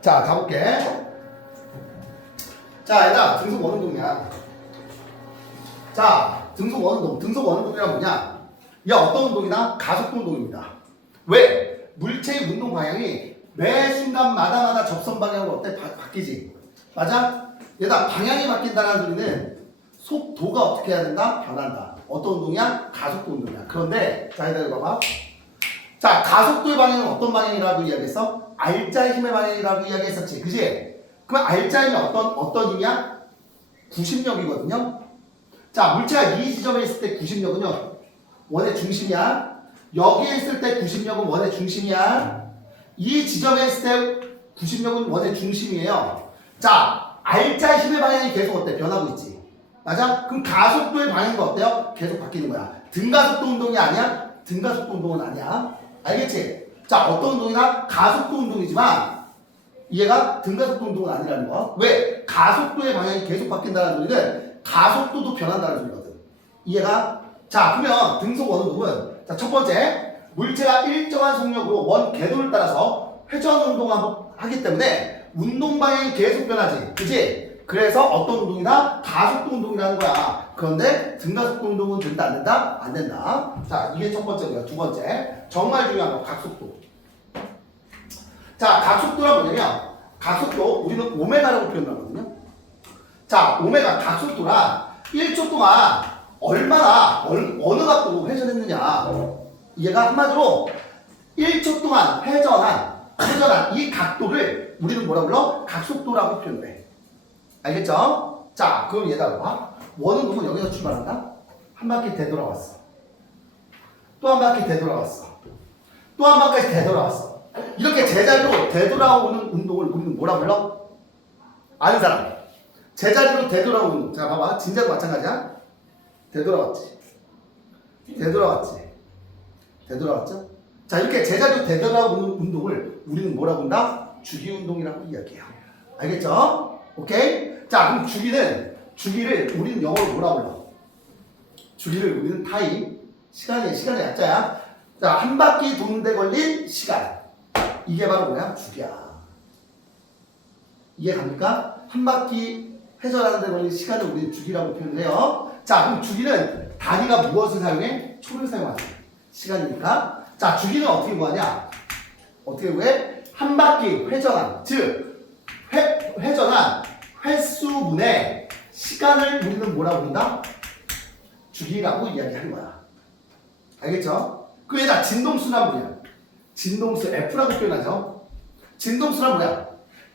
자, 가볼게. 자, 얘들아, 등속 원운동이야. 자, 등속 원운동. 등속 원운동이란 뭐냐? 이 어떤 운동이나 가속도 운동입니다. 왜? 물체의 운동 방향이 매 순간마다 접선 방향으로 어때? 바뀌지. 맞아? 얘들아, 방향이 바뀐다는 소리는 속도가 어떻게 해야 된다? 변한다. 어떤 운동이야? 가속도 운동이야. 그런데, 자, 얘들아, 봐봐. 자, 가속도의 방향은 어떤 방향이라고 이야기했어? R자의 힘의 방향이라고 이야기했었지. 그지? 그럼 R자의 힘이 어떤 힘이야? 구심력이거든요. 자, 물체가 이 지점에 있을 때 구심력은요, 원의 중심이야. 여기에 있을 때 구심력은 원의 중심이야. 이 지점에 있을 때 구심력은 원의 중심이에요. 자, R자의 힘의 방향이 계속 어때? 변하고 있지. 맞아? 그럼 가속도의 방향도 어때요? 계속 바뀌는 거야. 등가속도 운동이 아니야? 등가속도 운동은 아니야. 알겠지? 자, 어떤 운동이나 가속도 운동이지만 얘가 등가속도 운동은 아니라는 거. 왜? 가속도의 방향이 계속 바뀐다는 소리는 가속도도 변한다는 소리거든. 이해가? 자, 그러면 등속 원운동은, 자, 첫 번째, 물체가 일정한 속력으로 원 궤도를 따라서 회전 운동을 하기 때문에 운동 방향이 계속 변하지. 그치? 그래서 어떤 운동이나 가속도 운동이라는 거야. 그런데 등가속도 운동은 된다, 안 된다? 안 된다. 자, 이게 첫 번째고요. 두 번째, 정말 중요한 거, 각속도. 자, 각속도란 뭐냐면, 각속도, 우리는 오메가라고 표현하거든요. 자, 오메가 각속도란 1초 동안 얼마나, 어느 각도로 회전했느냐. 얘가 한마디로 1초 동안 회전한 이 각도를 우리는 뭐라 불러? 각속도라고 표현을 해. 알겠죠? 자, 그럼 얘들아 봐. 원운동은 여기서 출발한다. 한 바퀴 되돌아왔어. 또 한 바퀴 되돌아왔어. 또 한 바퀴 되돌아왔어. 이렇게 제자리로 되돌아오는 운동을 우리는 뭐라 불러? 아는 사람. 제자리로 되돌아오는 운동. 자, 봐봐. 진짜도 마찬가지야. 되돌아왔지. 되돌아왔지. 되돌아왔죠? 자, 이렇게 제자리로 되돌아오는 운동을 우리는 뭐라고 한다? 주기 운동이라고 이야기해요. 알겠죠? 오케이? 자, 그럼 주기를 우리는 영어로 뭐라 불러? 주기를 우리는 타임. 시간의 약자야. 자, 한 바퀴 도는데 걸린 시간. 이게 바로 뭐야? 주기야. 이해 갑니까? 한 바퀴 회전하는 데 걸린 시간을 우리는 주기라고 표현해요. 자, 그럼 주기는 단위가 무엇을 사용해? 초를 사용하지. 시간이니까. 자, 주기는 어떻게 구하냐? 어떻게 구해? 한 바퀴 회전한, 즉 회전한 횟수분의 시간을 우리는 뭐라고 부른다? 주기라고 이야기하는 거야. 알겠죠? 그 얘가 진동수란 뭐냐? 진동수 F라고 표현하죠. 진동수란 뭐야?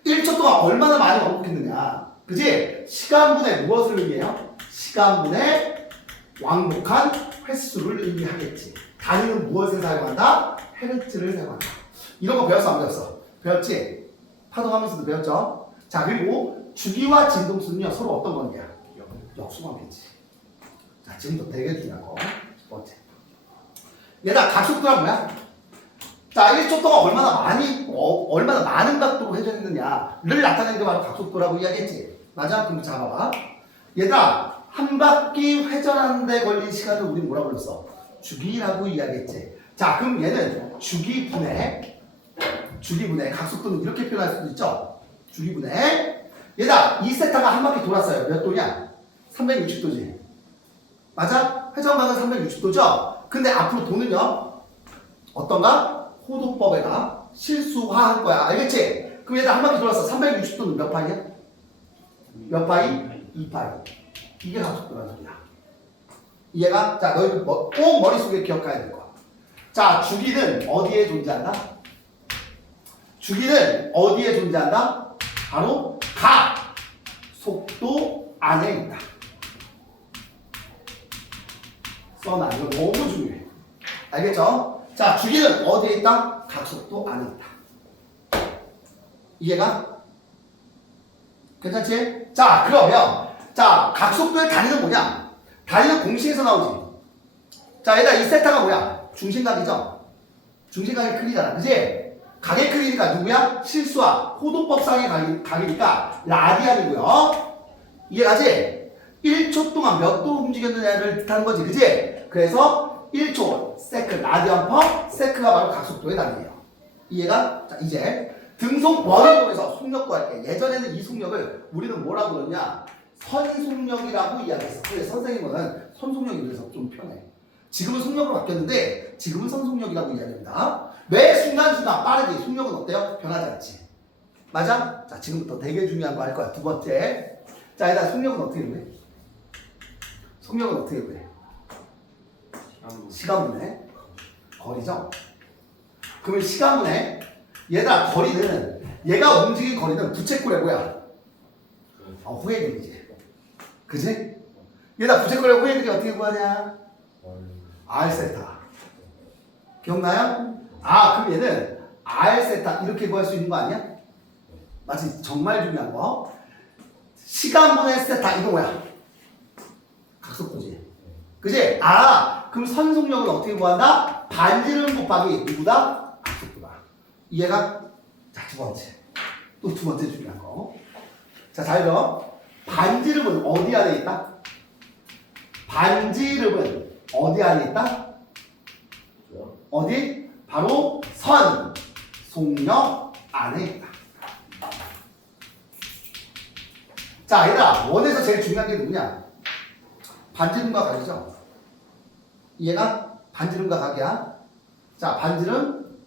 1초 동안 얼마나 많이 왕복했느냐. 그지? 시간분의 무엇을 의미해요? 시간분의 왕복한 횟수를 의미하겠지. 단위는 무엇을 사용한다? 헤르츠를 사용한다. 이런 거 배웠어, 안 배웠어? 배웠지? 파동하면서도 배웠죠? 자, 그리고 주기와 진동수는요, 서로 어떤 관계야? 역수관계지. 자, 지금부터 되게 중요한 거. 첫 번째. 얘들아, 각속도란 뭐야? 자, 1초 동안 얼마나 많은 각도로 회전했느냐를 나타내는 게 바로 각속도라고 이야기했지. 맞아? 그럼 자, 봐봐. 얘들아, 한 바퀴 회전하는데 걸린 시간을 우리는 뭐라고 불렀어? 주기라고 이야기했지. 자, 그럼 얘는 주기분의 각속도는 이렇게 표현할 수도 있죠. 주기분의 얘들아, 이 세타가 한 바퀴 돌았어요. 몇 도냐? 360도지. 맞아? 회전 방은 360도죠? 근데 앞으로 도는요? 어떤가? 호도법에가 실수화할 거야. 알겠지? 그럼 얘들 한 바퀴 돌았어. 360도는 몇 파이야? 몇 파이? 2파이. 이게 각속도라는 소리야. 이해가? 자, 너희들 꼭 머릿속에 기억해야 될 거야. 자, 주기는 어디에 존재한다? 주기는 어디에 존재한다? 바로 각속도 안에 있다. 써놔. 이거 너무 중요해. 알겠죠? 자, 주기는 어디에 있다? 각속도 안에 있다. 이해가? 괜찮지? 자, 그러면 자, 각속도의 단위는 뭐냐? 단위는 공식에서 나오지. 자, 얘들아, 이 세타가 뭐야? 중심각이죠? 중심각의 크기잖아. 그지? 각의 크기니까 누구야? 실수와 호도법상의 각이니까 라디안이고요. 이해가지? 1초 동안 몇 도 움직였느냐를 뜻하는 거지. 그지? 그래서 1초 세크, 라디안 퍼 세크가 바로 각속도의 단위예요. 이해가? 자, 이제 등속 원운동에서 속력도 할게. 예전에는 이 속력을 우리는 뭐라고 그러냐? 선속력이라고 이야기했어. 그래서 선생님은 선속력이 그래서 좀 편해. 지금은 속력으로 바뀌었는데 지금은 선속력이라고 이야기합니다. 매 순간순간 빠르게 속력은 어때요? 변하지 않지. 맞아? 자, 지금부터 되게 중요한 거 할 거야. 두 번째. 자, 일단 속력은 어떻게 구해? 속력은 어떻게 구해? 시간분해. 거리죠? 그러면 시간분해. 얘들아, 거리는 얘가 움직인 거리는 부채꼴의 뭐야? 호해길이지. 그지? 얘들아, 부채꼴의 호해길이 어떻게 구하냐? R세타. 기억나요? 그럼 얘는 R세타 이렇게 구할 수 있는 거 아니야? 맞지? 정말 중요한 거. 시간분의 세타 이거 뭐야? 각속도지. 그지? 그럼 선속력은 어떻게 구한다? 반지름 곱하기 누구다? 각속도다. 이해가? 자, 두 번째. 또 두 번째 중요한 거. 자, 잘 들어. 반지름은 어디 안에 있다? 반지름은 어디 안에 있다? 어디? 바로 선속력 안에 있다. 자, 얘들아, 원에서 제일 중요한 게 누구냐? 반지름과 각이죠? 얘가 반지름과 각이야. 자, 반지름.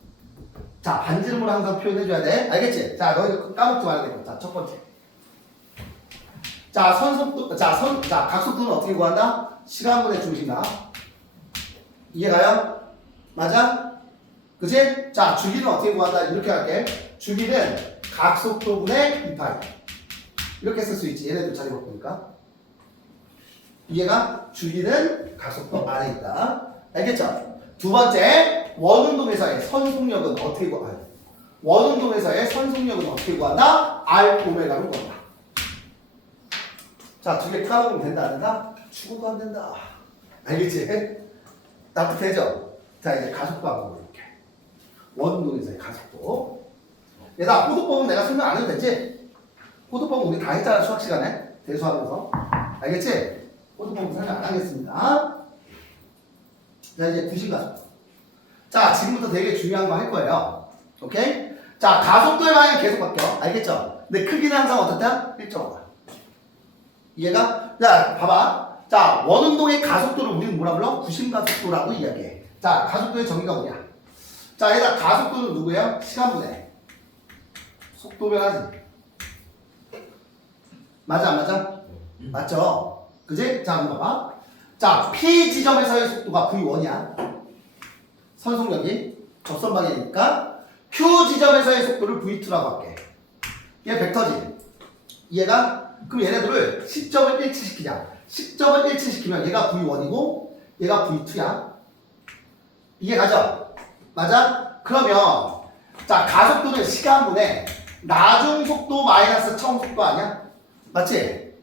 자, 반지름으로 항상 표현해줘야 돼. 알겠지? 자, 너희들 까먹지 말아야 되고. 자, 첫 번째. 자, 각속도는 어떻게 구한다? 시간분의 중심이다. 이해가요? 맞아? 그치? 자, 주기는 어떻게 구한다? 이렇게 할게. 주기는 각속도분의 2파이. 이렇게 쓸 수 있지. 얘네들 자리 바꾸니까. 이해가? 주기는 각속도 안에 있다. 알겠죠? 두 번째, 원운동에서의 선속력은 어떻게 구한다? 원운동에서의 선속력은 어떻게 구한다? R 오메가로 구한다. 자, 두 개 까먹으면 된다, 안 된다? 추구가 안 된다. 알겠지? 납득되죠? 자, 이제 가속도 한번 볼게. 원운동에서의 가속도. 얘들아, 호도법은 내가 설명 안 해도 되지? 호도법은 우리 다 했잖아, 수학 시간에. 대수하면서. 알겠지? 호도법은 설명 안 하겠습니다. 자, 이제 구심가속도. 자, 지금부터 되게 중요한 거 할 거예요. 오케이? 자, 가속도의 방향이 계속 바뀌어. 알겠죠? 근데 크기는 항상 어떻다? 일정하다. 이해가? 자, 봐봐. 자, 원운동의 가속도를 우리는 뭐라 불러? 구심가속도라고 이야기해. 자, 가속도의 정의가 뭐냐? 자, 얘들아, 가속도는 누구예요? 시간분해. 속도 변하지. 맞아, 안 맞아? 맞죠? 그지? 자, 한번 봐봐. 자, P 지점에서의 속도가 V1이야. 선속력이 접선 방향이니까 Q 지점에서의 속도를 V2라고 할게. 얘 벡터지. 얘가 그럼 얘네들을 시점을 일치시키자. 시점을 일치시키면 얘가 V1이고 얘가 V2야. 이게 가죠? 맞아? 그러면 자, 가속도는 시간분의 나중속도 마이너스 처음속도 아니야? 맞지?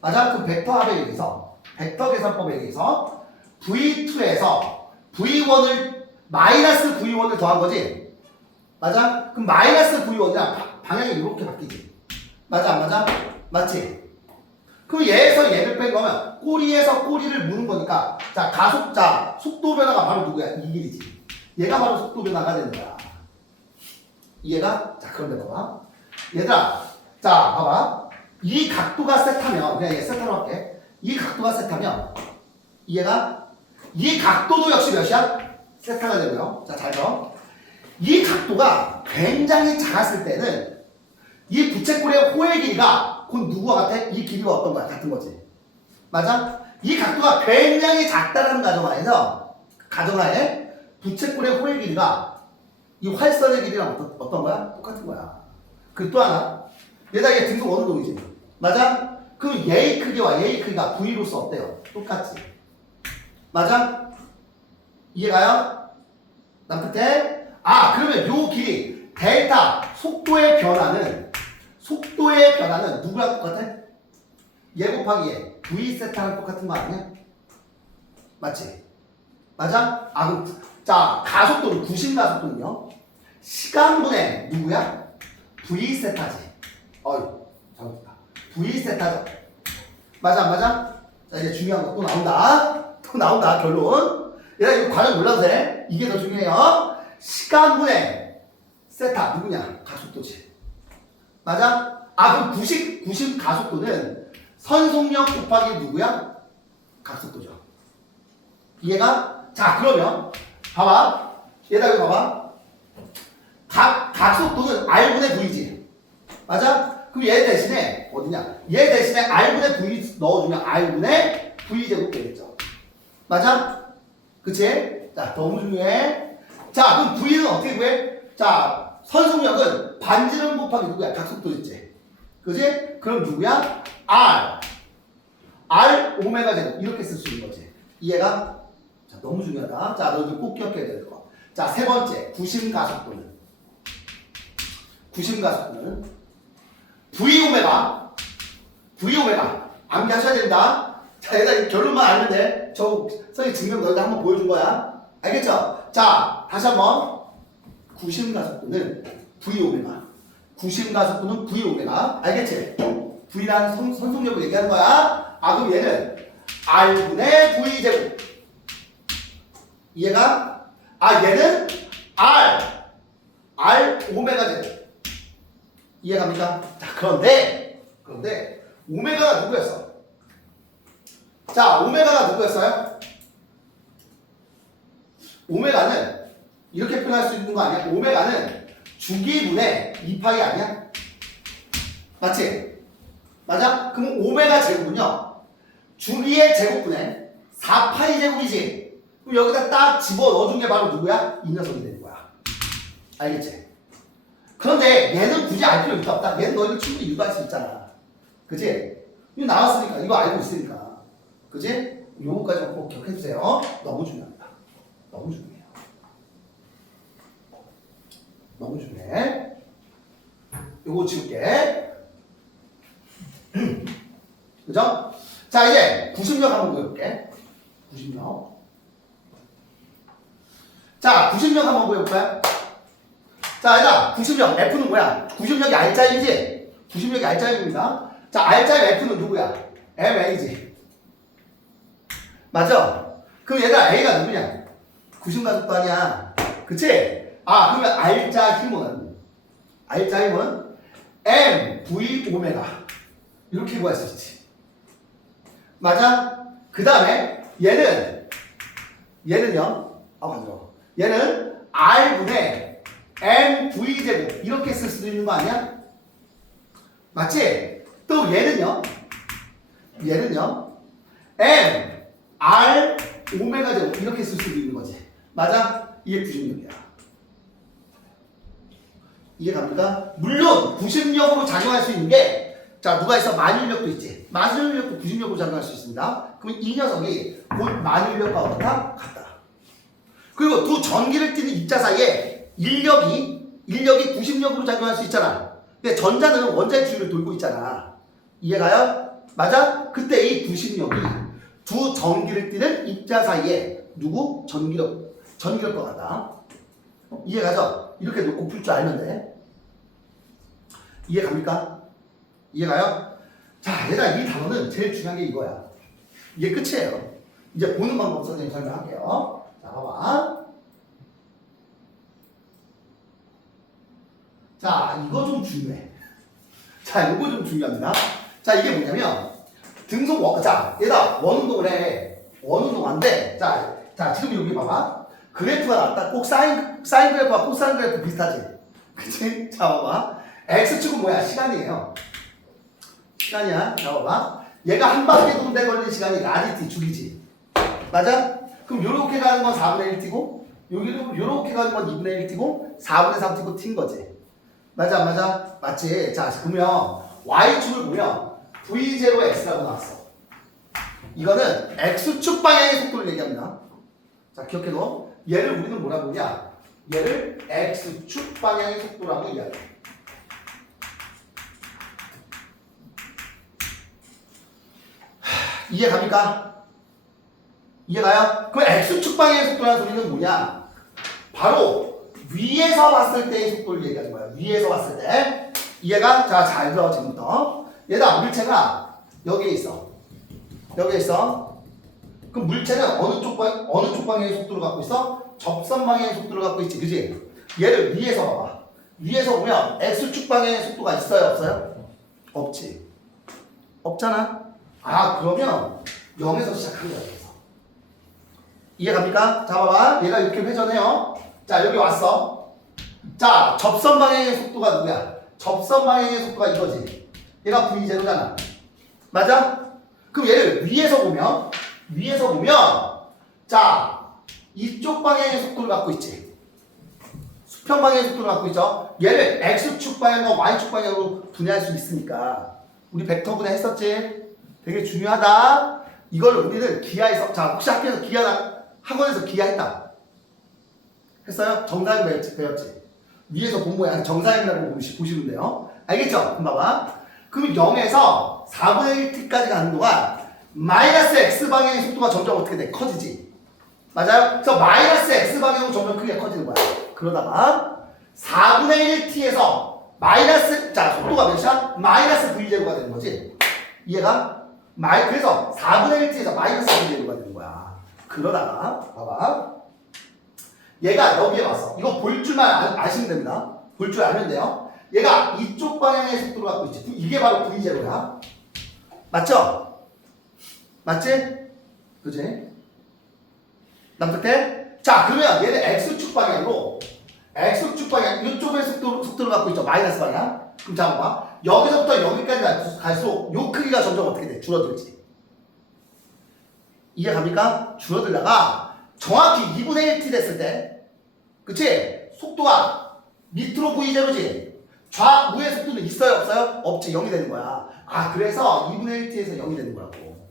맞아? 그럼 벡터 합에 의해서 벡터 계산법에 의해서 V2에서 V1을 마이너스 V1을 더한 거지? 맞아? 그럼 마이너스 V1이랑 방향이 이렇게 바뀌지? 맞아 안 맞아? 맞지? 그럼 얘에서 얘를 뺀 거면 꼬리에서 꼬리를 무는 거니까 자, 가속자 속도 변화가 바로 누구야? 이 길이지. 얘가 바로 속도 변화가 되는 거야. 이해가? 자, 그런데 봐봐. 얘들아, 자, 봐봐. 이 각도가 세타면 그냥 얘 세타로 할게. 이 각도가 세타면 이해가? 이 각도도 역시 몇이야? 세타가 되고요. 자, 잘 봐. 이 각도가 굉장히 작았을 때는 이 부채꼴의 호의 길이가 곧 누구와 같아? 이 길이와 어떤 거야? 같은 거지. 맞아? 이 각도가 굉장히 작다는 가정하에 부채꼴의 호의 길이가 이 활선의 길이랑 어떤 거야? 똑같은 거야. 그리고 또 하나. 얘다 얘 등속 원운동이지. 맞아? 그럼 얘의 크기와 얘의 크기가 V로서 어때요? 똑같지. 맞아? 이해가요? 남끝에? 그러면 요 길이 델타 속도의 변화는 누구랑 똑같아? 얘 곱하기 얘 V 세타랑 똑같은 거 아니야? 맞지? 맞아? 그럼 자, 가속도는 구심가속도는요 시간분의 누구야? V 세타지. 잘못했다. V 세타죠. 맞아 안 맞아? 자, 이제 중요한 거 또 나온다. 결론. 얘들아, 이거 과정 몰라도 돼. 이게 더 중요해요. 시간분의 세타 누구냐? 가속도지. 맞아? 아, 그럼 구심 가속도는 선속력 곱하기 누구야? 각속도죠. 이해가? 자, 그러면 봐봐. 얘다 여기 봐봐. 각속도는 R분의 V지. 맞아? 그럼 얘 대신에 어디냐? 얘 대신에 R분의 V 넣어주면 R분의 V제곱 되겠죠. 맞아? 그치? 자, 너무 중요해. 자, 그럼 V는 어떻게 구해? 자, 선속력은 반지름 곱하기 누구야? 각속도 있지. 그치? 그럼 누구야? R 오메가 제곱 이렇게 쓸 수 있는 거지. 이해가? 자, 너무 중요하다. 자, 너희들 꼭 기억해야 될 거. 자, 세 번째 구심 가속도는 V 오메가 암기하셔야 된다. 자, 얘들아 결론만 알면 돼. 저 선생님 증명 너희들 한번 보여준 거야. 알겠죠? 자, 다시 한번 구심 가속도는 V 오메가. 알겠지? V라는 선속력을 얘기하는 거야. 아, 그럼 얘는 R분의 V 제곱. 이해가? 아, 얘는 R 오메가 제곱. 이해갑니까? 자, 그런데 오메가가 누구였어? 자, 오메가가 누구였어요? 오메가는 이렇게 표현할 수 있는 거 아니야? 오메가는 주기분의 2파이 아니야? 맞지? 맞아? 그럼 오메가 제곱은요, 주기의 제곱분의 4파이 제곱이지. 그럼 여기다 딱 집어 넣어준 게 바로 누구야? 이 녀석이 되는 거야. 알겠지? 그런데 얘는 굳이 알 필요 없다. 얘는 너희들 충분히 유도할 수 있잖아. 그치? 이거 나왔으니까, 이거 알고 있으니까. 그치? 요거까지 꼭 기억해주세요. 너무 중요합니다. 너무 중요해. 요거 지울게. 그죠? 자, 이제 구심력 한번 보여볼게. 구심력. 자, 구심력 한번 보여볼까요? 자, 얘들아, 구심력 F는 뭐야? 구심력이 R자임이지? 구심력이 R자임입니다. 자, R자임 F는 누구야? MA지. 맞아? 그럼 얘들아, A가 누구냐? 구심가속도 아니야. 그치? 아, 그러면 R자 힘은 MV 오메가. 이렇게 구할 수 있지. 맞아? 그 다음에 얘는요. 아, 맞아. 얘는 R분의 MV제곱 이렇게 쓸 수도 있는 거 아니야? 맞지? 또 얘는요 M R 오메가 제곱 이렇게 쓸 수도 있는 거지. 맞아? 이게 구심력이야. 이해갑니까? 물론 구심력으로 작용할 수 있는 게, 자, 누가 있어? 만유력도 있지. 만유력도 구심력으로 작용할 수 있습니다. 그럼 이 녀석이 곧 만유력과 어떻다? 같다. 그리고 두 전기를 띠는 입자 사이에 인력이 구심력으로 작용할 수 있잖아. 근데 전자는 원자의 주위를 돌고 있잖아. 이해가요? 맞아? 그때 이 구심력이 두 전기를 띠는 입자 사이에 누구? 전기력과 같다. 이해가죠? 이렇게 놓고 풀 줄 알면 돼. 이해갑니까? 이해가요? 자, 얘들아, 이 단어는 제일 중요한 게 이거야. 이게 끝이에요. 이제 보는 방법 선생님 설명할게요. 자, 봐봐. 자, 이거 좀 중요해. 자, 이거 좀 중요합니다. 자, 이게 뭐냐면 자, 얘들아, 원운동을 해. 원운동한데, 자, 지금 여기 봐봐. 그래프가 나왔다. 꼭 사인 그래프와 코사인 그래프 비슷하지? 그치? 자, 봐봐. X축은 뭐야? 시간이에요. 시간이야. 자, 봐봐. 얘가 한 바퀴 도는데 걸리는 시간이 라디티 줄이지. 맞아? 그럼 요렇게 가는 건 4분의 1 튀고, 여기로 요렇게 가는 건 2분의 1 튀고, 4분의 3 튀고 튄 거지. 맞아, 안 맞아? 맞지? 자, 그러면 Y축을 보면 V0X라고 나왔어. 이거는 X축 방향의 속도를 얘기합니다. 자, 기억해둬. 얘를 우리는 뭐라고 하냐? 얘를 X축 방향의 속도라고 이야기해. 이해갑니까? 이해가요? 그럼 X축 방향의 속도라는 소리는 뭐냐? 바로 위에서 봤을 때의 속도를 얘기하는 거야. 위에서 봤을 때. 이해가? 자, 잘 들어, 지금부터. 얘들아, 물체가 여기에 있어. 여기에 있어. 그럼 물체는 어느 쪽 방향의 속도를 갖고 있어? 접선 방향의 속도를 갖고 있지. 그지? 얘를 위에서 봐봐. 위에서 보면 x축 방향의 속도가 있어요, 없어요? 없지. 없잖아. 아, 그러면 0에서 시작한 거야. 그래서. 이해갑니까? 자, 봐봐. 얘가 이렇게 회전해요. 자, 여기 왔어. 자, 접선 방향의 속도가 누구야? 접선 방향의 속도가 이거지. 얘가 v0잖아. 맞아? 그럼 얘를 위에서 보면 자, 이쪽 방향의 속도를 갖고 있지. 수평 방향의 속도를 갖고 있죠. 얘를 x축 방향과 y축 방향으로 분해할 수 있으니까 우리 벡터 분해 했었지. 되게 중요하다. 이걸 우리는 기하에서, 자, 혹시 학교에서 학원에서 기하 했다 했어요? 정사형 배웠지. 위에서 본 거야. 정사형이라고 보시면 돼요. 알겠죠? 그럼 봐봐. 그럼 0에서 4분의 1t까지 가는 동안 마이너스 x 방향의 속도가 점점 어떻게 돼? 커지지. 맞아요? 그래서 마이너스 x 방향으로 점점 크게 커지는 거야. 그러다가 4분의 1t에서 마이너스, 자, 속도가 몇이야? 마이너스 v0가 되는 거지. 이해가? 그래서 4분의 1t에서 마이너스 v0가 되는 거야. 그러다가 봐봐. 얘가 여기에 왔어. 이거 볼 줄만 아시면 됩니다. 볼 줄 알면 돼요. 얘가 이쪽 방향의 속도를 갖고 있지. 이게 바로 v0야. 맞죠? 맞지? 그지? 남탓해? 자, 그러면 얘는 x축 방향으로 x축 방향 이쪽의 속도를 갖고 있죠. 마이너스 방향. 그럼 자, 봐봐. 여기서부터 여기까지 갈수록 요 크기가 점점 어떻게 돼? 줄어들지. 이해갑니까? 줄어들다가 정확히 2분의 1t 됐을 때, 그치? 속도가 밑으로 v0지. 좌우의 속도는 있어요, 없어요? 없지. 0이 되는 거야. 아, 그래서 2분의 1t에서 0이 되는 거라고.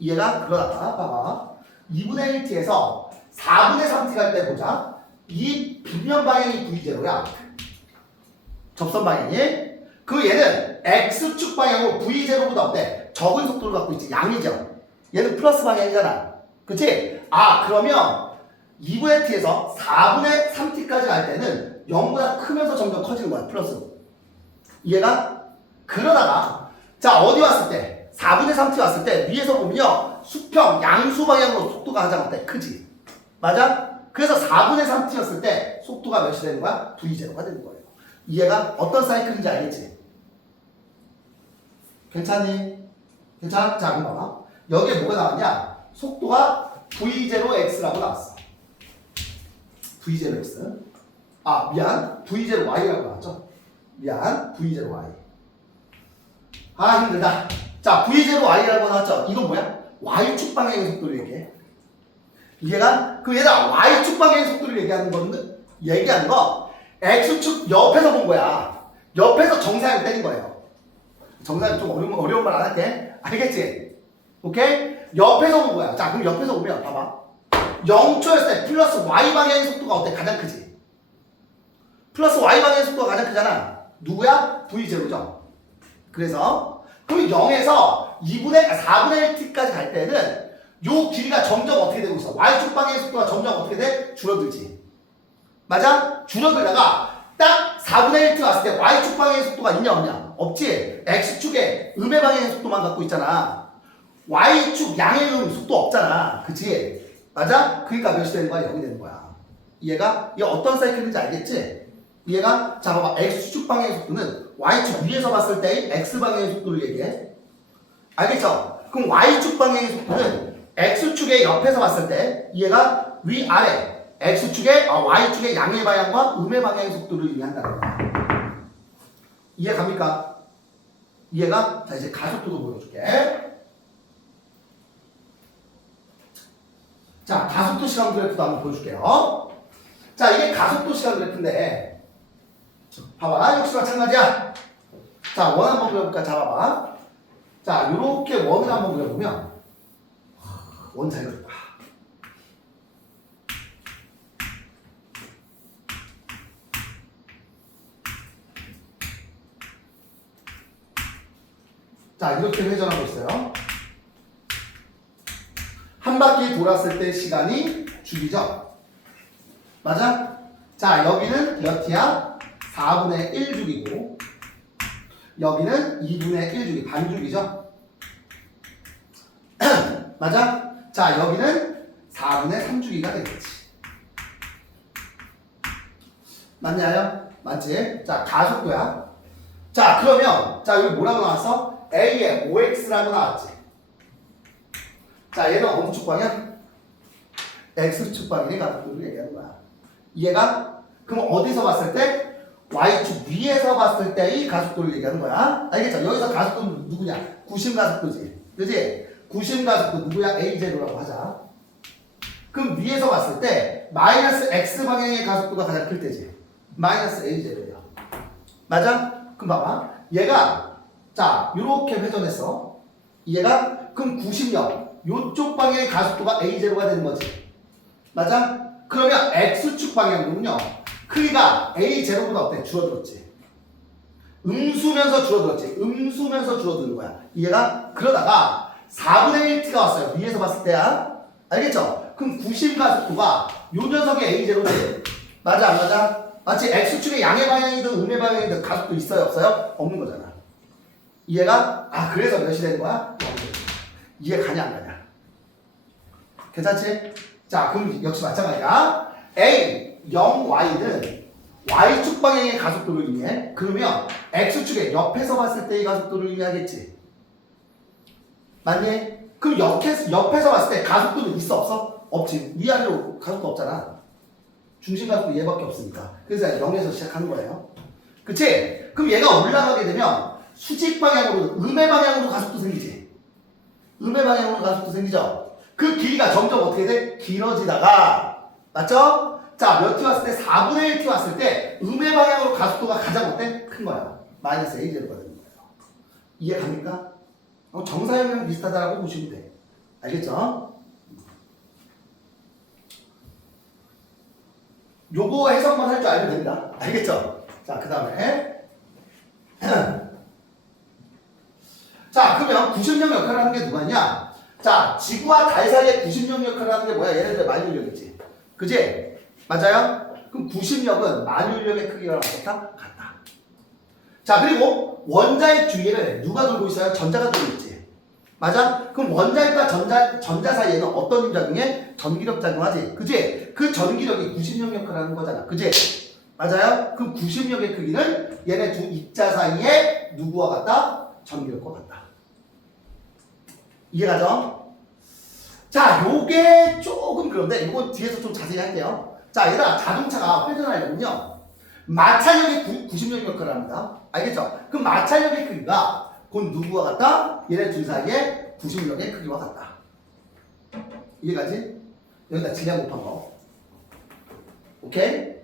이해가? 그러다가 봐봐. 2분의 1t에서 4분의 3t 갈 때 보자. 이 빗면 방향이 v0야. 접선 방향이. 그 얘는 x축 방향으로 v0보다 어때? 적은 속도를 갖고 있지. 양이죠. 얘는 플러스 방향이잖아. 그치? 아, 그러면 2분의 t에서 4분의 3t까지 갈 때는 0보다 크면서 점점 커지는 거야. 플러스. 이해가? 그러다가 자, 어디 왔을 때? 4분의 3t 왔을 때 위에서 보면요. 수평, 양수 방향으로 속도가 가장 어때? 크지? 맞아? 그래서 4분의 3t였을 때 속도가 몇이 되는 거야? v0가 되는 거예요. 이해가? 어떤 사이클인지 알겠지? 괜찮니? 괜찮아? 자, 그럼 봐봐. 여기에 뭐가 나왔냐? 속도가 v0x라고 나왔어. v0x. 아, 미안. v0y라고 나왔죠? 미안. v0y. 아, 힘들다. 자, v0y라고 나왔죠? 이건 뭐야? y축 방향의 속도를 얘기해. 이해가? 그럼 얘들아, y축 방향의 속도를 얘기하는 거 x축 옆에서 본 거야. 옆에서 정사형을 때린 거예요. 정사형 좀 어려운 말 안 할게. 알겠지? 오케이? 옆에서 본 거야. 자, 그럼 옆에서 보면 봐봐. 0초였을 때 플러스 y 방향의 속도가 어때? 가장 크지? 플러스 y 방향의 속도가 가장 크잖아. 누구야? v0죠. 그래서 그럼 0에서 4분의 1t까지 갈 때는 요 길이가 점점 어떻게 되고 있어? y축 방향의 속도가 점점 어떻게 돼? 줄어들지. 맞아? 줄어들다가 딱 4분의 1t 왔을 때 y축 방향의 속도가 있냐 없냐? 없지. x축의 음의 방향의 속도만 갖고 있잖아. y축 양의 속도 없잖아. 그치? 맞아? 그러니까 몇이 되는 거야? 0이 되는 거야. 이해가? 이게 어떤 사이클인지 알겠지? 이해가? 자, 봐봐. x축 방향의 속도는 y축 위에서 봤을 때의 x방향의 속도를 얘기해. 알겠죠? 그럼 y축 방향의 속도는 x축의 옆에서 봤을 때 얘가 위아래 x축의 y축의 양의 방향과 음의 방향의 속도를 의미한다는 거야. 이해갑니까? 이해가? 자, 이제 가속도도 보여줄게. 자, 가속도 시간 그래프도 한번 보여줄게요. 자, 이게 가속도 시간 그래프인데 봐봐. 역시 마찬가지야. 자, 원 한번 그려볼까? 자, 봐봐. 자, 요렇게 원을 한번 그려보면 원 잘 그려봐. 자, 이렇게 회전하고 있어요. 한 바퀴 돌았을 때 시간이 주기죠. 맞아? 자, 여기는 몇 티야? 4분의 1주기고 여기는 2분의 1주기, 반주기죠. 맞아? 자, 여기는 4분의 3주기가 되겠지. 맞냐요? 맞지? 자, 가속도야. 자, 그러면 자, 여기 뭐라고 나왔어? A에 OX라고 나왔지. 자, 얘는 어느 축 방향? X축 방향의 가속도를 얘기하는 거야. 이해가? 그럼 어디서 봤을 때? Y축 위에서 봤을 때의 가속도를 얘기하는 거야. 알겠죠? 여기서 가속도는 누구냐? 구심 가속도지. 그지? 구심 가속도 누구야? A0라고 하자. 그럼 위에서 봤을 때 마이너스 X 방향의 가속도가 가장 클 때지. 마이너스 A0야. 맞아? 그럼 봐봐. 얘가 자 요렇게 회전했어. 얘가 그럼 90력 요쪽 방향의 가속도가 A0가 되는 거지. 맞아? 그러면 X축 방향으로는요. 크기가 A0보다 어때? 줄어들었지. 음수면서 줄어들었지. 음수면서 줄어드는 거야. 이해가? 그러다가 4분의 1t가 왔어요. 위에서 봤을 때야. 알겠죠? 그럼 구심 가속도가 요 녀석의 A0지. 맞아 안 맞아? 마치 X축의 양의 방향이든 음의 방향이든 가속도 있어요 없어요? 없는 거잖아. 이해가? 아 그래서 몇이 되는 거야? 이해 가냐 안 가냐? 괜찮지? 자 그럼 역시 마찬가지야. A 0Y는 Y축 방향의 가속도를 의미해. 그러면 X축의 옆에서 봤을 때의 가속도를 의미하겠지. 맞니? 그럼 옆에서 봤을 때 가속도는 있어 없어? 없지. 위아래로 가속도 없잖아. 중심 가속도 얘밖에 없으니까. 그래서 0에서 시작하는 거예요. 그치? 그럼 얘가 올라가게 되면 수직 방향으로 음의 방향으로 가속도 생기지. 음의 방향으로 가속도 생기죠. 그 길이가 점점 어떻게 돼? 길어지다가 맞죠? 자, 몇 t 왔을 때? 4분의 1t 왔을 때 음의 방향으로 가속도가 가장 어때? 큰 거야. 마이너스 A0가 되는 거예요. 이해 갑니까? 정사형이랑 비슷하다라고 보시면 돼. 알겠죠? 요거 해석만 할 줄 알면 됩니다. 알겠죠? 자, 그 다음에 자, 그러면 90력 역할을 하는 게 누가냐? 자, 지구와 달 사이에 90력 역할을 하는 게 뭐야? 얘네들 만유력이지. 그지? 맞아요? 그럼 90력은 만유력의 크기랑 어떻다? 같다. 자, 그리고 원자의 주위를 누가 돌고 있어요? 전자가 돌고 있지. 맞아? 그럼 원자핵과 전자 사이에는 어떤 힘 작용해? 전기력 작용하지. 그지? 그 전기력이 90력 역할을 하는 거잖아. 그지? 맞아요? 그럼 90력의 크기는 얘네 두 입자 사이에 누구와 같다? 전기력과 같다. 이해가죠? 자, 요게 조금 그런데 요건 뒤에서 좀 자세히 할게요. 자, 얘들아 자동차가 회전하려면요. 마찰력이 90력 역할을 합니다. 알겠죠? 그럼 마찰력의 크기가 곧 누구와 같다? 얘네 둘 사이에 90력의 크기와 같다. 이해가지? 여기다 질량 곱한 거. 오케이?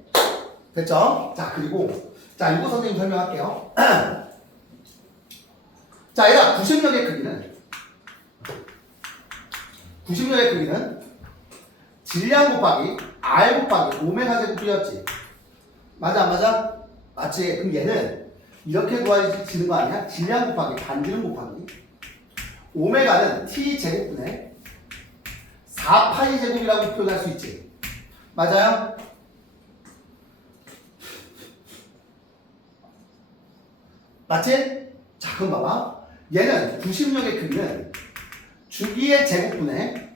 됐죠? 자, 그리고 자, 이거 선생님 설명할게요. 자, 얘가 90력의 크기는 질량 곱하기 R 곱하기 오메가 제곱이었지. 맞아 안 맞아? 맞지? 그럼 얘는 이렇게 구해지는 거 아니야? 질량 곱하기 반지름 곱하기 오메가는 T 제곱분의 4파이 제곱이라고 표현할 수 있지. 맞아요? 맞지? 자, 그럼 봐봐. 얘는 90력의 크기는 주기의 제곱분의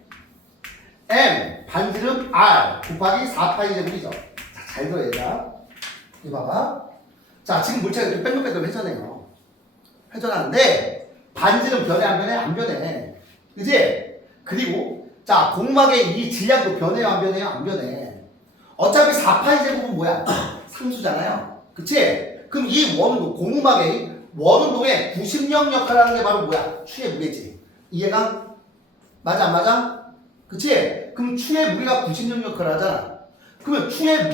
M 반지름 R 곱하기 4파이 제곱이죠. 자, 잘 들어 얘들아. 이거 봐봐. 자, 지금 물체가 이렇게 뺑글뺑글 회전해요. 회전하는데 반지름 변해 안 변해? 안 변해. 그지? 그리고 자, 공막의 이 질량도 변해요 안 변해요? 안 변해. 어차피 4파이 제곱은 뭐야? 상수잖아요. 그치? 그럼 이 원운동, 공막의 원운동에 90력 역할을 하는 게 바로 뭐야? 추의 무게지. 이해가? 맞아 안 맞아? 그치? 그럼 추의 무게가 90력 역할을 하잖아. 그러면 추의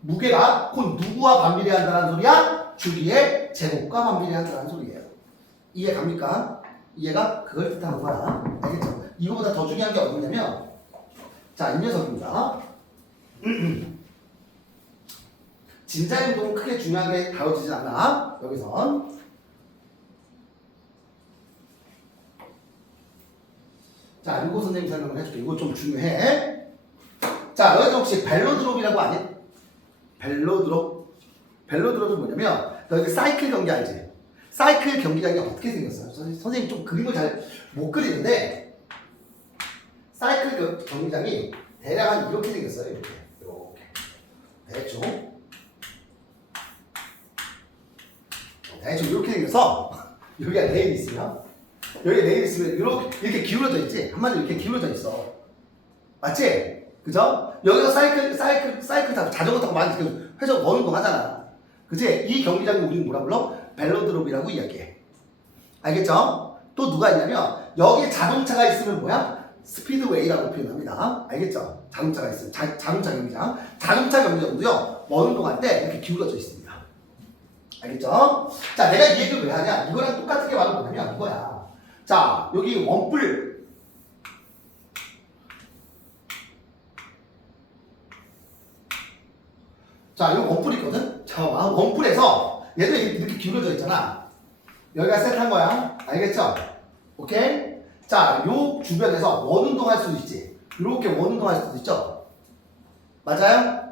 무게가 곧 누구와 반비례한다는 소리야? 주기의 제곱과 반비례한다는 소리예요. 이해 갑니까? 이해가? 그걸 뜻하는 거야. 알겠죠? 이거보다 더 중요한 게 어디냐면 자, 이 녀석입니다. 진자의 운동은 크게 중요하게 다뤄지진 않아. 여기선 자, 이거 선생님 설명을 해줄게. 이거 좀 중요해. 자, 너희들 혹시 벨로드롭이라고 아니? 벨로드롭이 뭐냐면 너희들 사이클 경기 알지? 사이클 경기장이 어떻게 생겼어요? 선생님 좀 그림을 잘 못 그리는데 사이클 경기장이 대략 한 이렇게 생겼어요. 이렇게 대충 대충 이렇게 생겨서 여기가 레일 있으면 여기 레일 있으면 이렇게 기울어져 있지. 한마디로 이렇게 기울어져 있어. 맞지? 그죠? 여기서 사이클 타고 자전거 타고 많이 회전 거는 동 하잖아. 그치? 이 경기장을 우리는 뭐라 불러? 벨로드롭이라고 이야기해. 알겠죠? 또 누가 있냐면 여기에 자동차가 있으면 뭐야? 스피드웨이라고 표현합니다. 알겠죠? 자동차가 있으면 자동차 경기장. 자동차 경기장도요. 어느 동안 때 이렇게 기울어져 있습니다. 알겠죠? 자, 내가 이 얘기를 왜 하냐? 이거랑 똑같은 게 바로 뭐냐면 이거야. 자, 여기 원뿔. 자, 이거 원뿔 있거든? 자, 원뿔에서 얘도 이렇게 기울어져 있잖아. 여기가 셋한 거야. 알겠죠? 오케이? 자, 요 주변에서 원운동할 수도 있지. 이렇게 원운동할 수도 있죠? 맞아요?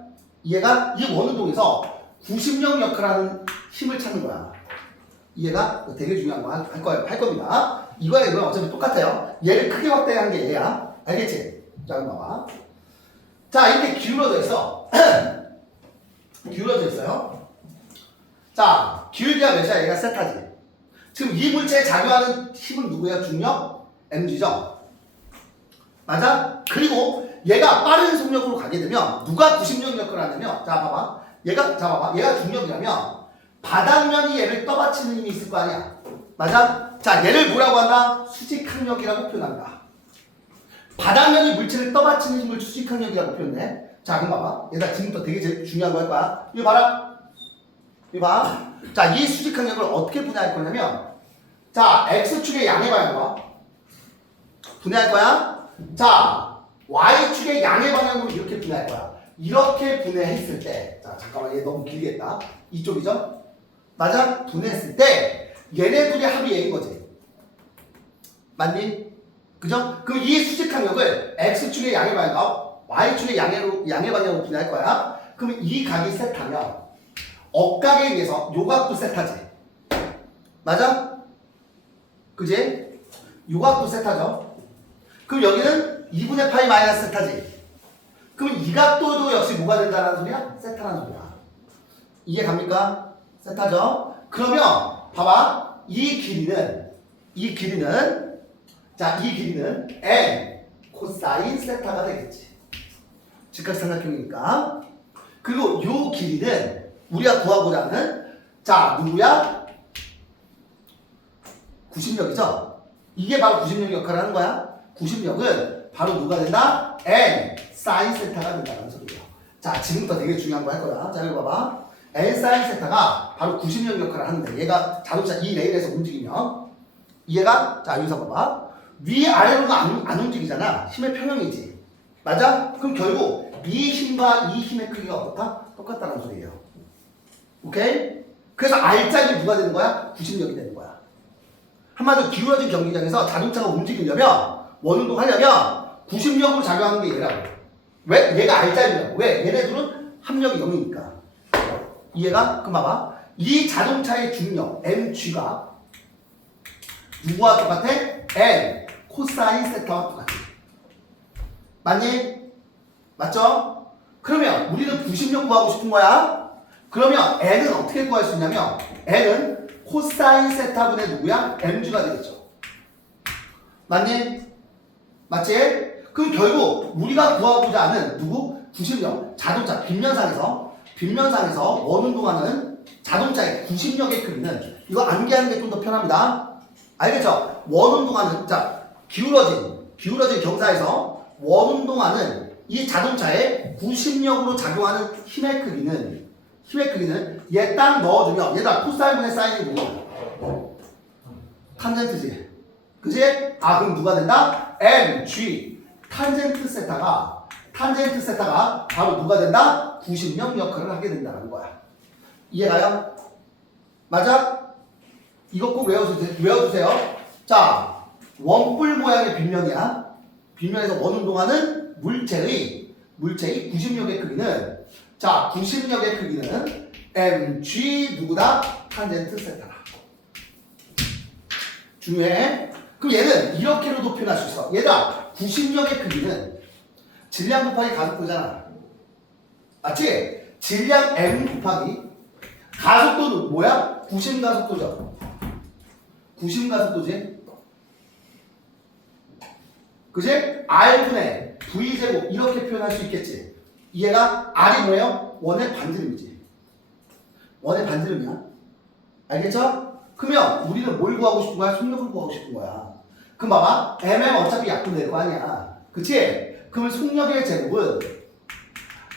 얘가 이 원운동에서 구심력 역할하는 힘을 찾는 거야. 이해가 되게 중요한 거 할 겁니다. 이거야 이거야 어차피 똑같아요. 얘를 크게 확대한 게 얘야. 알겠지? 자, 그럼 봐봐. 자, 이렇게 기울어져 있어. 기울어져 있어요. 자, 기울기가 몇이야? 얘가 세타지. 지금 이 물체에 작용하는 힘은 누구야? 중력? mg죠? 맞아? 그리고 얘가 빠른 속력으로 가게 되면 누가 구심력 역할을 하냐면 자, 봐봐. 얘가 중력이라면 바닥면이 얘를 떠받치는 힘이 있을 거 아니야. 맞아? 자, 얘를 뭐라고 한다? 수직항력이라고 표현한다. 바닥면이 물체를 떠받치는 힘을 수직항력이라고 표현해. 자, 그럼 봐봐. 얘들아, 지금부터 되게 제일 중요한 거 할 거야. 이거 봐라. 이거 봐. 자, 이 수직항력을 어떻게 분해할 거냐면 자, X축의 양의 방향과 분해할 거야. 자, Y축의 양의 방향으로 이렇게 분해할 거야. 이렇게 분해했을 때 자, 잠깐만 얘 너무 길게 했다. 이쪽이죠? 맞아? 분해했을 때 얘네 둘이 합이 A인 거지. 맞니? 그죠? 그럼 이 수직항력을 X축의 양의 방향과 Y축의 양의 방향으로 분해할 거야. 그럼 이 각이 세타면 억각에 의해서 요 각도 세타지. 맞아? 그지? 요 각도 세타죠. 그럼 여기는 2분의 파이 마이너스 세타지. 그럼 이 각도도 역시 뭐가 된다는 소리야? 세타라는 소리야. 이해 갑니까? 세타죠? 그러면 봐봐. 이 길이는 n 코사인 세타가 되겠지. 직각삼각형이니까. 그리고 요 길이는 우리가 구하고자 하는 자, 누구야? 구심력이죠? 이게 바로 구심력 역할을 하는 거야. 구심력은 바로 누가 된다? n 사인 세타가 된다는 소리예요. 자, 지금부터 되게 중요한 거 할 거야. 자, 여기 봐봐. n 사인 세타가 바로 구심력 역할을 하는데 얘가 자동차 이 레일에서 움직이면 얘가 자, 여기서 봐봐. 위아래로는 안 움직이잖아. 힘의 평형이지. 맞아? 그럼 결국 이 힘과 이 힘의 크기가 어떻다? 똑같다는 소리예요. 오케이? 그래서 R자는 누가 되는 거야? 구심력이 되는 거야. 한마디로 기울어진 경기장에서 자동차가 움직이려면 원운동 하려면 구심력으로 작용하는 게 얘라고. 왜? 얘가 R자이라고. 왜? 얘네들은 합력이 0이니까. 이해가? 그럼 봐봐. 이 자동차의 중력 mg가 누구와 똑같아? n 코사인 세타와 똑같아. 맞니? 맞죠? 그러면 우리는 구심력 구하고 싶은 거야. 그러면 n은 어떻게 구할 수 있냐면 n은 코사인 세타분의 누구야? mg가 되겠죠. 맞니? 맞지? 그럼 결국 우리가 구하고자 하는 누구? 구심력, 자동차 빗면상에서 원운동하는 자동차의 구심력의 크기는 이거 암기하는 게 좀 더 편합니다. 알겠죠? 원운동하는 자 기울어진 경사에서 원운동하는 이 자동차의 구심력으로 작용하는 힘의 크기는 얘 딱 넣어주면 얘다 코사인분의 사인이 뭐야? 탄젠트지. 그지? 아, 그럼 누가 된다? mg 탄젠트 세타가 바로 누가 된다? 구심력 역할을 하게 된다는 거야. 이해가요? 맞아? 이거 꼭 외워두세요. 자, 원뿔 모양의 빗면이야. 빗면에서 원운동하는 물체의 구심력의 크기는 자, 구심력의 크기는 mg 누구다? 탄젠트 세타다. 중요해. 그럼 얘는 이렇게로도 표현할 수 있어. 얘들아, 구심력의 크기는 질량 곱하기 가속도잖아. 맞지? 질량 m 곱하기 가속도는 뭐야? 구심 가속도죠. 구심 가속도지. 그지? R분의 V제곱 이렇게 표현할 수 있겠지. 이해가? R이 뭐예요? 원의 반지름이지. 원의 반지름이야. 알겠죠? 그러면 우리는 뭘 구하고 싶은 거야? 속력을 구하고 싶은 거야. 그럼 봐봐. MM 어차피 약분될 거 아니야. 그치? 그러면 속력의 제곱은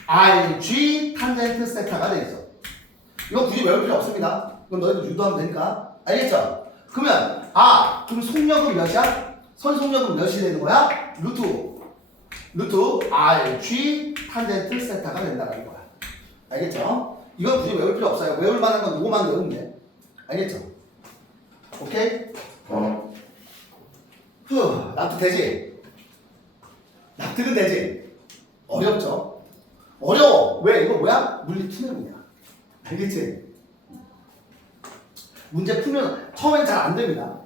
RG 탄젠트 세타가 되겠어. 이거 굳이 외울 필요 없습니다. 이건 너희도 유도하면 되니까. 알겠죠? 그러면 그럼 속력은 몇이야? 선 속력은 몇이 되는 거야? 루트 RG 탄젠트 세타가 된다는 거야. 알겠죠? 이건 굳이 외울 필요 없어요. 외울 만한 건 이거만 외우면 돼. 알겠죠? 오케이? 납득 되지? 납득은 되지? 어렵죠? 어려워. 왜? 이거 뭐야? 물리 투명이야. 알겠지? 문제 풀면 처음엔 잘 안 됩니다.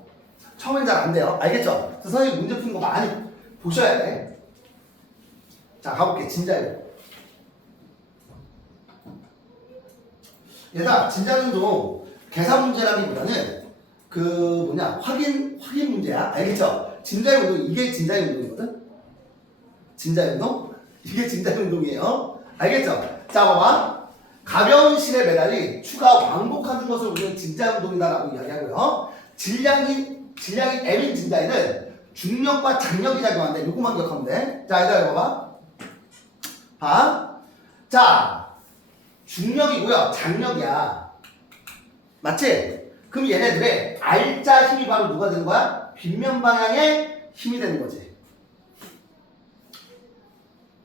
처음엔 잘 안 돼요. 알겠죠? 그래서 선생님 문제 푸는 거 많이 보셔야 돼. 자, 가볼게. 진자유. 얘들아, 진자유도 계산 문제라기보다는 확인 문제야. 알겠죠? 진자유 운동, 이게 진자유 운동이거든? 진자유 운동? 이게 진자유 운동이에요. 알겠죠? 자, 봐봐. 가벼운 실에 매달리 추가 왕복하는 것을 우리는 진자유 운동이다라고 이야기하고요. 질량이 M인 진자에는 중력과 장력이 작용하는데 요거만 기억하면 돼. 자, 얘들아, 봐봐. 자, 중력이고요. 장력이야. 맞지? 그럼 얘네들의 R자 힘이 바로 누가 되는 거야? 빗면 방향의 힘이 되는 거지.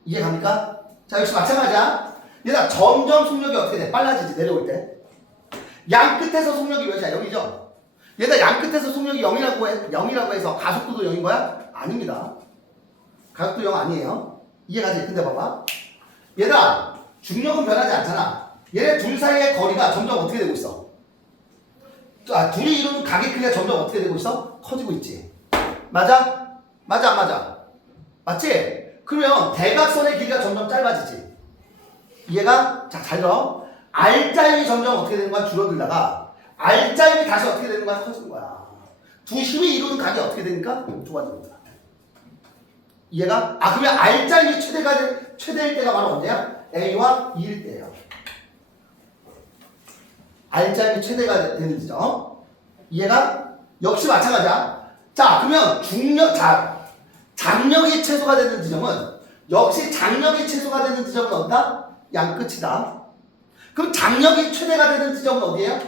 이해 갑니까? 자, 역시 마찬가지야. 얘들아, 점점 속력이 어떻게 돼? 빨라지지, 내려올 때. 양 끝에서 속력이 몇이야? 0이죠? 얘들아, 양 끝에서 속력이 0이라고 해서 가속도도 0인 거야? 아닙니다. 가속도 0 아니에요. 이해가지? 근데 봐봐. 얘들아, 중력은 변하지 않잖아. 얘네 둘 사이의 거리가 점점 어떻게 되고 있어? 둘이 이루는 각의 크기가 점점 어떻게 되고 있어? 커지고 있지. 맞아? 맞아, 안 맞아? 맞지? 그러면 대각선의 길이가 점점 짧아지지. 이해가? 자, 잘 들어. R자임이 점점 어떻게 되는 거야? 줄어들다가 R자임이 다시 어떻게 되는 거야? 커지는 거야. 두 힘이 이루는 각이 어떻게 되니까? 좁아지는 거야. 이해가? 그러면 R자임이 최대일 때가 바로 언제야? A와 2일 때예요. R자임이 최대가 되는 지점. 이해가? 역시 마찬가지야. 자, 그러면 장력이 최소가 되는 지점은 역시 장력이 최소가 되는 지점은 어디다? 양 끝이다. 그럼 장력이 최대가 되는 지점은 어디예요?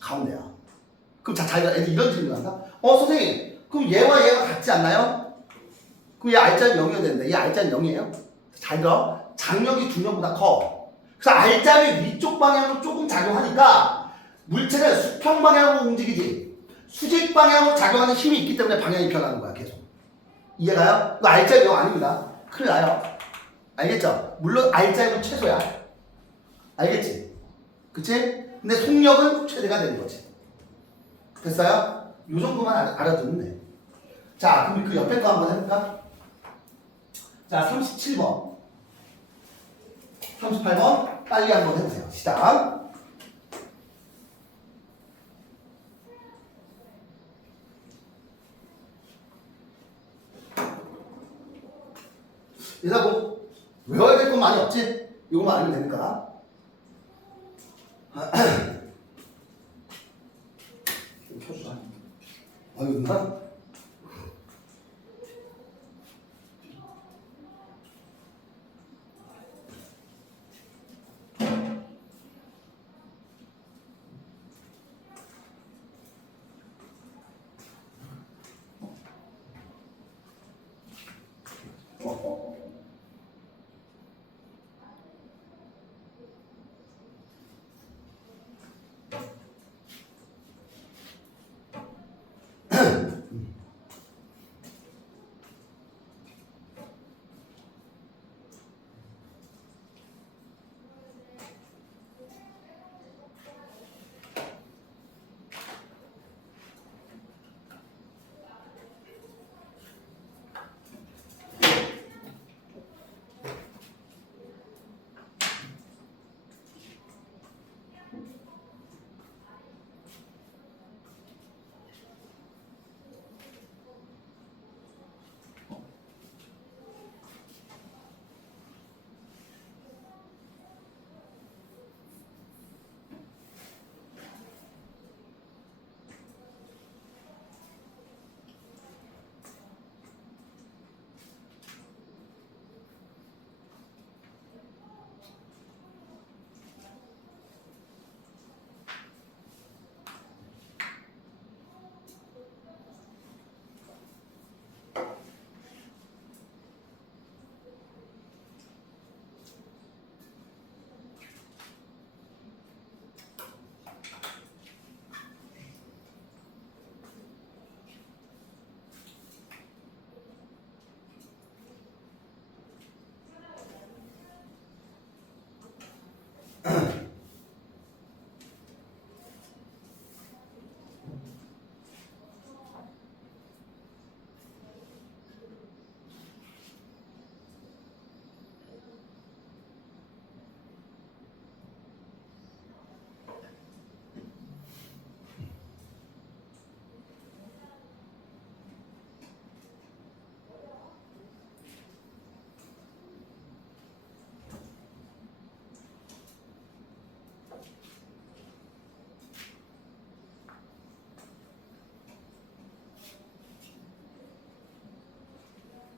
가운데야. 그럼 잘 애들 이런 질문 한다. 선생님, 그럼 얘와 얘가 같지 않나요? 그럼 얘 R자임 0이어야 되는데 얘 R자임 0이에요? 잘 들어. 장력이 중력보다 커. 그래서 R자임이 위쪽 방향으로 조금 작용하니까 물체는 수평 방향으로 움직이지 수직 방향으로 작용하는 힘이 있기 때문에 방향이 변하는 거야, 계속. 이해가요? 이거 R자임 0 아닙니다. 큰일 나요. 알겠죠? 물론 R자임은 최소야. 알겠지? 그치? 근데 속력은 최대가 되는 거지. 됐어요? 요 정도만 알아두면 돼. 자, 그럼 그 옆에 거 한번 해볼까? 자, 37번. 38번 빨리 한번 해보세요. 시작. 얘들아, 뭐 외워야 될 건 많이 없지? 이거만 알면 되니까. 좀 켜주자. 누나?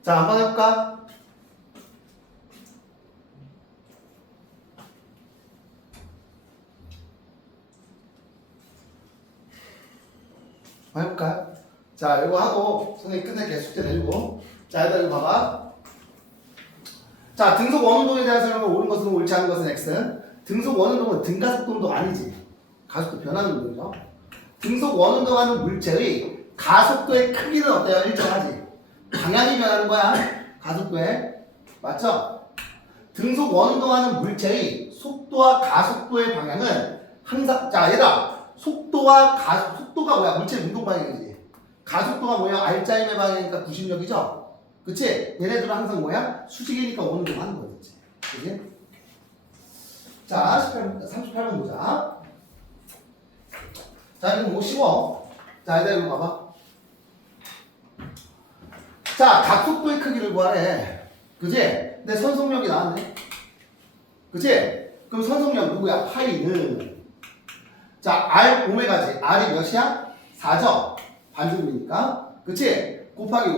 자, 한번 해볼까? 한번 해볼까요? 자, 이거 하고 선생님 끝낼게. 숙제 내주고. 자, 일단 이거 봐봐. 자, 등속 원운동에 대한 설명을 옳은 것은 옳지 않은 것은 X. 등속 원운동은 등가속도도 아니지. 가속도 변하는 운동이죠. 등속 원운동하는 물체의 가속도의 크기는 어때요? 일정하지. 방향이 변하는 거야. 가속도에. 맞죠? 등속 원운동하는 물체의 속도와 가속도의 방향은 항상, 자, 얘들아. 속도가 뭐야? 물체의 운동 방향이지. 가속도가 뭐야? R자임의 방향이니까 구심력이죠? 그치? 얘네들은 항상 뭐야? 수직이니까 원운동 하는 거겠지. 그치? 자, 38번 보자. 자, 이거 뭐 쉬워. 자, 얘들아, 이거 봐봐. 자, 각속도의 크기를 구하래. 그치? 근데 선속력이 나왔네. 그치? 그럼 선속력 누구야? 파이는. 자, R 오메가지. R이 몇이야? 4죠? 반지름이니까. 그치? 곱하기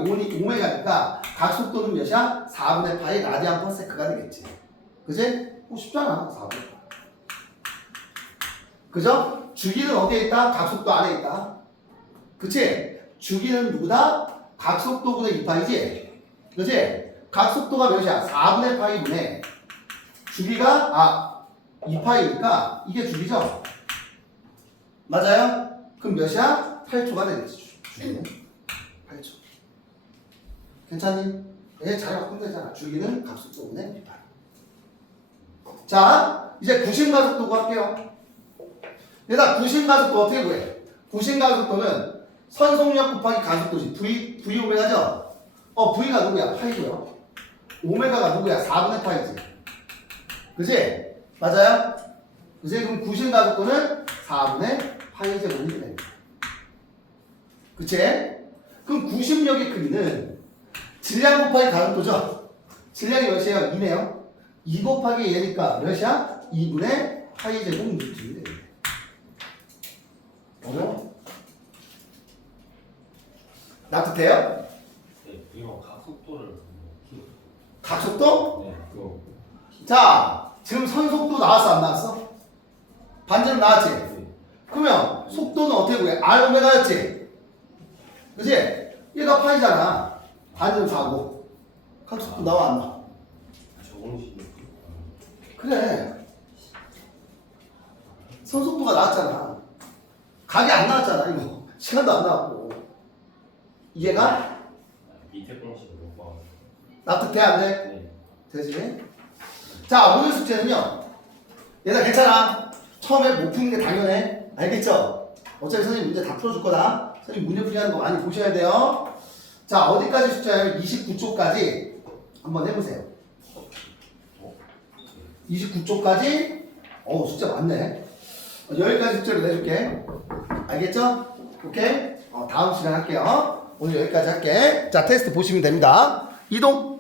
오메가니까 각속도는 몇이야? 4분의 파이 라디안 퍼 세크가 되겠지. 그치? 쉽잖아. 4분의 파이. 그죠? 주기는 어디에 있다? 각속도 안에 있다. 그치? 주기는 누구다? 각속도분의 2파이지? 그치? 각속도가 몇이야? 4분의 파이분의 주기가 2파이니까 이게 주기죠? 맞아요? 그럼 몇이야? 8초가 되겠지. 주기는 8초. 괜찮니? 얘 잘 바꾸면 되잖아. 주기는 각속도분의 2파이. 자, 이제 구심가속도 구할게요. 얘들아, 구심가속도 어떻게 구해? 구심가속도는 선속력 곱하기 가속도지. V 오메가죠? V가 누구야? 파이고요. 오메가가 누구야? 4분의 파이지. 그지? 맞아요? 그지? 그럼 구심가속도는 4분의 파이 제곱이 됩니다. 그치? 그럼 구심력의 크기는 질량 곱하기 가속도죠? 질량이 몇이에요? 2네요? 2 곱하기 얘니까 몇이야? 2분의 파이 제곱 뉴턴이 됩니다. 납득돼요? 네, 이거 각속도를 각속도? 네, 그거 자, 지금 선속도 나왔어 안 나왔어? 반지름 나왔지? 네. 그러면 속도는 어떻게 구해? R 오메가였지? 그치? 얘가 파이잖아. 반지름 4고 각속도 나와 안 나와? 저공식 그래. 선속도가 나왔잖아. 각이 안 나왔잖아 이거. 시간도 안 나왔고. 이해가? 밑에 공식을 못 봐. 납득돼 안 돼? 네. 되지? 자, 오늘 숙제는요. 얘들아 괜찮아. 처음에 못 푸는 게 당연해. 알겠죠? 어차피 선생님 문제 다 풀어줄 거다. 선생님 문제 풀이하는 거 많이 보셔야 돼요. 자, 어디까지 숙제예요? 29쪽까지 한번 해보세요. 29쪽까지 숙제 많네. 여기까지 숙제를 내줄게. 알겠죠? 오케이? 다음 시간 할게요. 오늘 여기까지 할게. 자, 테스트 보시면 됩니다. 이동!